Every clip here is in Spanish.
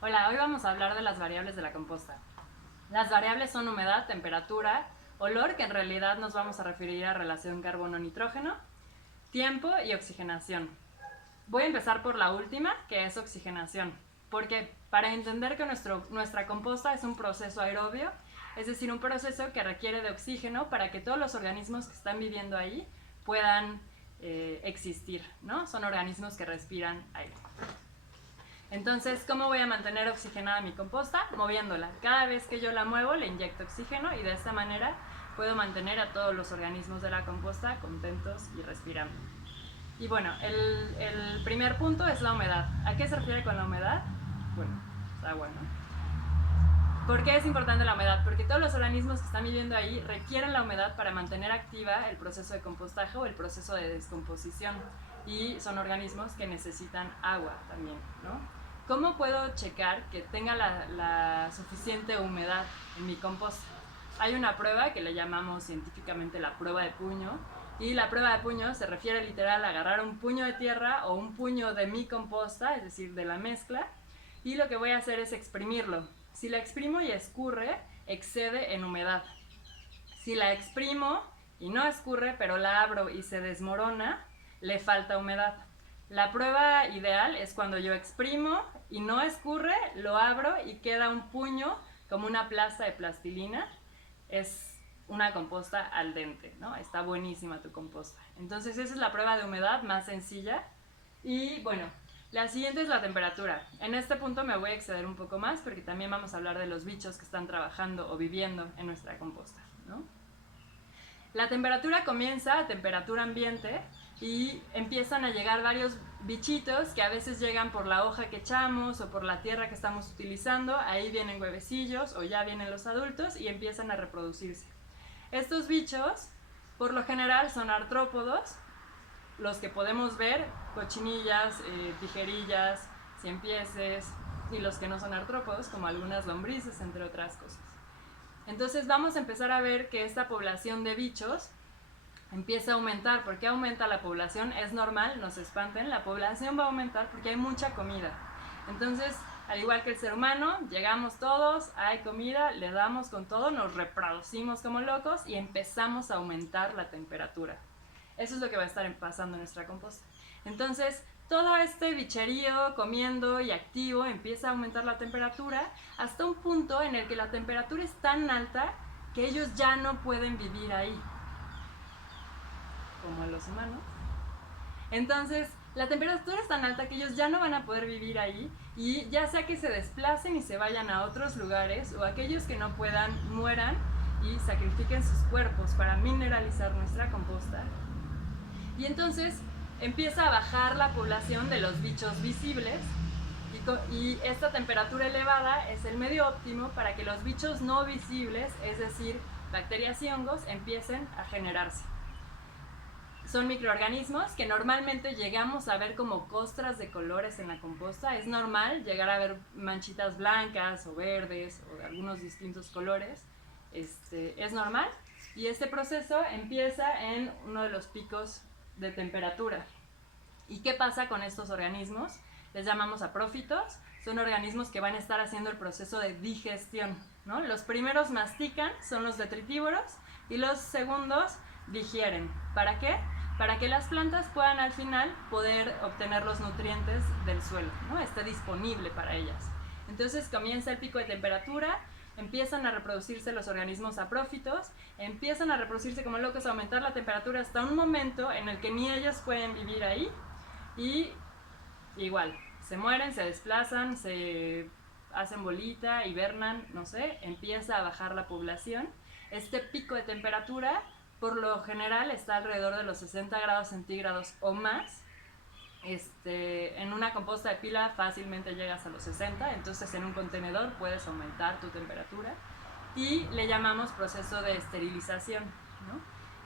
Hola, hoy vamos a hablar de las variables de la composta. Las variables son humedad, temperatura, olor, que en realidad nos vamos a referir a relación carbono-nitrógeno, tiempo y oxigenación. Voy a empezar por la última, que es oxigenación, porque para entender que nuestra composta es un proceso aerobio, es decir, un proceso que requiere de oxígeno para que todos los organismos que están viviendo ahí puedan existir, ¿no? Son organismos que respiran aire. Entonces, ¿cómo voy a mantener oxigenada mi composta? Moviéndola. Cada vez que yo la muevo, le inyecto oxígeno y de esta manera puedo mantener a todos los organismos de la composta contentos y respirando. Y bueno, el primer punto es la humedad. ¿A qué se refiere con la humedad? Bueno, es agua, ¿no? ¿Por qué es importante la humedad? Porque todos los organismos que están viviendo ahí requieren la humedad para mantener activa el proceso de compostaje o el proceso de descomposición. Y son organismos que necesitan agua también, ¿no? ¿Cómo puedo checar que tenga la suficiente humedad en mi composta? Hay una prueba que le llamamos científicamente la prueba de puño, y la prueba de puño se refiere literal a agarrar un puño de tierra o un puño de mi composta, es decir, de la mezcla, y lo que voy a hacer es exprimirlo. Si la exprimo y escurre, excede en humedad. Si la exprimo y no escurre, pero la abro y se desmorona, le falta humedad. La prueba ideal es cuando yo exprimo y no escurre, lo abro y queda un puño como una plaza de plastilina. Es una composta al dente, ¿no? Está buenísima tu composta. Entonces esa es la prueba de humedad más sencilla. Y bueno, la siguiente es la temperatura. En este punto me voy a exceder un poco más porque también vamos a hablar de los bichos que están trabajando o viviendo en nuestra composta, ¿no? La temperatura comienza a temperatura ambiente y empiezan a llegar varios bichitos que a veces llegan por la hoja que echamos o por la tierra que estamos utilizando. Ahí vienen huevecillos o ya vienen los adultos y empiezan a reproducirse. Estos bichos, por lo general, son artrópodos, los que podemos ver, cochinillas, tijerillas, ciempieces, y los que no son artrópodos, como algunas lombrices, entre otras cosas. Entonces vamos a empezar a ver que esta población de bichos empieza a aumentar. ¿Por qué aumenta la población? Es normal, no se espanten, la población va a aumentar porque hay mucha comida. Entonces, al igual que el ser humano, llegamos todos, hay comida, le damos con todo, nos reproducimos como locos y empezamos a aumentar la temperatura. Eso es lo que va a estar pasando en nuestra composta. Entonces, todo este bicherío comiendo y activo empieza a aumentar la temperatura hasta un punto en el que la temperatura es tan alta que ellos ya no pueden vivir ahí, como los humanos. Entonces, la temperatura es tan alta que ellos ya no van a poder vivir ahí, y ya sea que se desplacen y se vayan a otros lugares, o aquellos que no puedan mueran y sacrifiquen sus cuerpos para mineralizar nuestra composta. Y entonces empieza a bajar la población de los bichos visibles, y esta temperatura elevada es el medio óptimo para que los bichos no visibles, es decir, bacterias y hongos, empiecen a generarse. Son microorganismos que normalmente llegamos a ver como costras de colores en la composta. Es normal llegar a ver manchitas blancas o verdes o de algunos distintos colores. Es normal. Y este proceso empieza en uno de los picos de temperatura. ¿Y qué pasa con estos organismos? Les llamamos aprófitos. Son organismos que van a estar haciendo el proceso de digestión, ¿no? Los primeros mastican, son los detritívoros, y los segundos digieren. ¿Para qué? Para que las plantas puedan al final poder obtener los nutrientes del suelo, ¿no? Esté disponible para ellas. Entonces comienza el pico de temperatura, empiezan a reproducirse los organismos aprófitos, empiezan a reproducirse como locos, a aumentar la temperatura hasta un momento en el que ni ellos pueden vivir ahí, y igual, se mueren, se desplazan, se hacen bolita, hibernan, no sé, empieza a bajar la población. Este pico de temperatura por lo general está alrededor de los 60 grados centígrados o más. En una composta de pila fácilmente llegas a los 60, entonces en un contenedor puedes aumentar tu temperatura, y le llamamos proceso de esterilización, ¿no?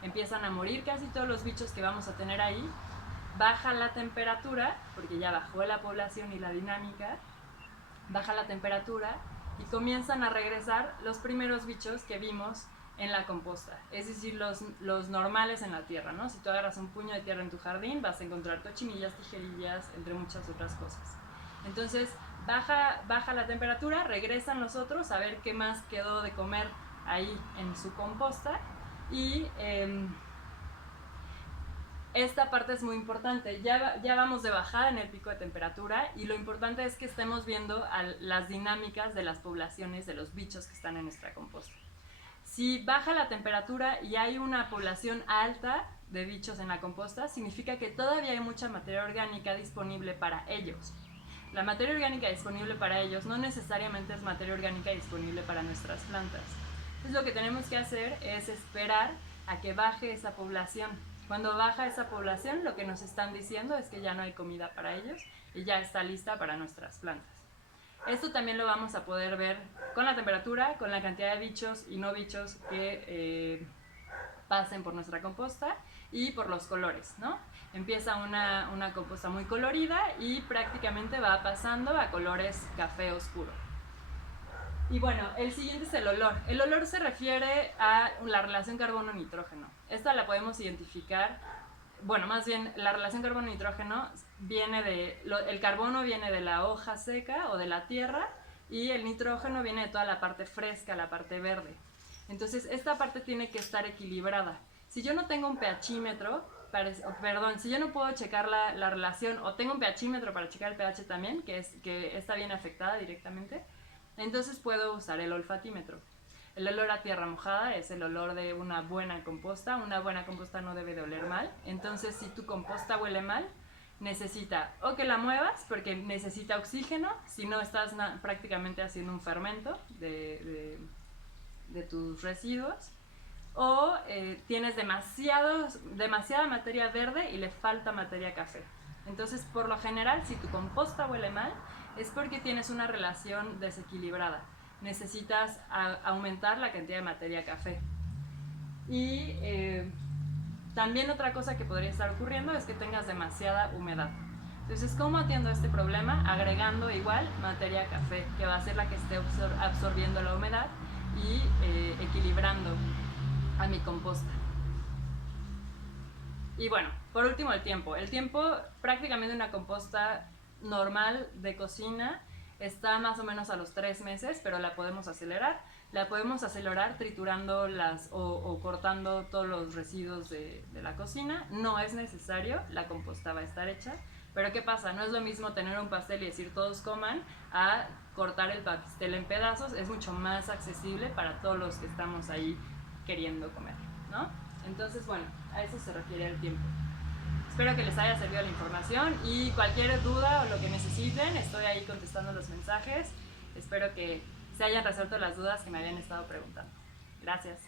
Empiezan a morir casi todos los bichos que vamos a tener ahí, baja la temperatura, porque ya bajó la población y la dinámica, baja la temperatura y comienzan a regresar los primeros bichos que vimos en la composta, es decir, los normales en la tierra, ¿no? Si tú agarras un puño de tierra en tu jardín, vas a encontrar cochinillas, tijerillas, entre muchas otras cosas. Entonces baja la temperatura, regresan los otros a ver qué más quedó de comer ahí en su composta. Y esta parte es muy importante. Ya vamos de bajada en el pico de temperatura y lo importante es que estemos viendo las dinámicas de las poblaciones de los bichos que están en nuestra composta. Si baja la temperatura y hay una población alta de bichos en la composta, significa que todavía hay mucha materia orgánica disponible para ellos. La materia orgánica disponible para ellos no necesariamente es materia orgánica disponible para nuestras plantas. Entonces lo que tenemos que hacer es esperar a que baje esa población. Cuando baja esa población, lo que nos están diciendo es que ya no hay comida para ellos y ya está lista para nuestras plantas. Esto también lo vamos a poder ver con la temperatura, con la cantidad de bichos y no bichos que pasen por nuestra composta y por los colores, ¿no? Empieza una composta muy colorida y prácticamente va pasando a colores café oscuro. Y bueno, el siguiente es el olor. El olor se refiere a la relación carbono-nitrógeno. Esta la podemos identificar, bueno, más bien la relación carbono-nitrógeno el carbono viene de la hoja seca o de la tierra y el nitrógeno viene de toda la parte fresca, la parte verde. Entonces esta parte tiene que estar equilibrada. Si yo no tengo un pHímetro, si yo no puedo checar la relación o tengo un pHímetro para checar el pH también, que está bien afectada directamente, entonces puedo usar el olfatímetro. El olor a tierra mojada es el olor de una buena composta. Una buena composta no debe de oler mal. Entonces, si tu composta huele mal, necesita o que la muevas porque necesita oxígeno, si no estás prácticamente haciendo un fermento de tus residuos, o tienes demasiada materia verde y le falta materia café. Entonces, por lo general, si tu composta huele mal, es porque tienes una relación desequilibrada. Necesitas aumentar la cantidad de materia café. Y también otra cosa que podría estar ocurriendo es que tengas demasiada humedad. Entonces, ¿cómo atiendo este problema? Agregando igual materia café, que va a ser la que esté absorbiendo la humedad y equilibrando a mi composta. Y bueno, por último el tiempo. El tiempo prácticamente una composta normal de cocina está más o menos a los 3 meses, pero la podemos acelerar. La podemos acelerar triturando o cortando todos los residuos de la cocina. No es necesario, la composta va a estar hecha. Pero ¿qué pasa? No es lo mismo tener un pastel y decir todos coman a cortar el pastel en pedazos. Es mucho más accesible para todos los que estamos ahí queriendo comer, ¿no? Entonces, bueno, a eso se refiere el tiempo. Espero que les haya servido la información y cualquier duda o lo que necesiten, estoy ahí contestando los mensajes. Espero que se hayan resuelto las dudas que me habían estado preguntando. Gracias.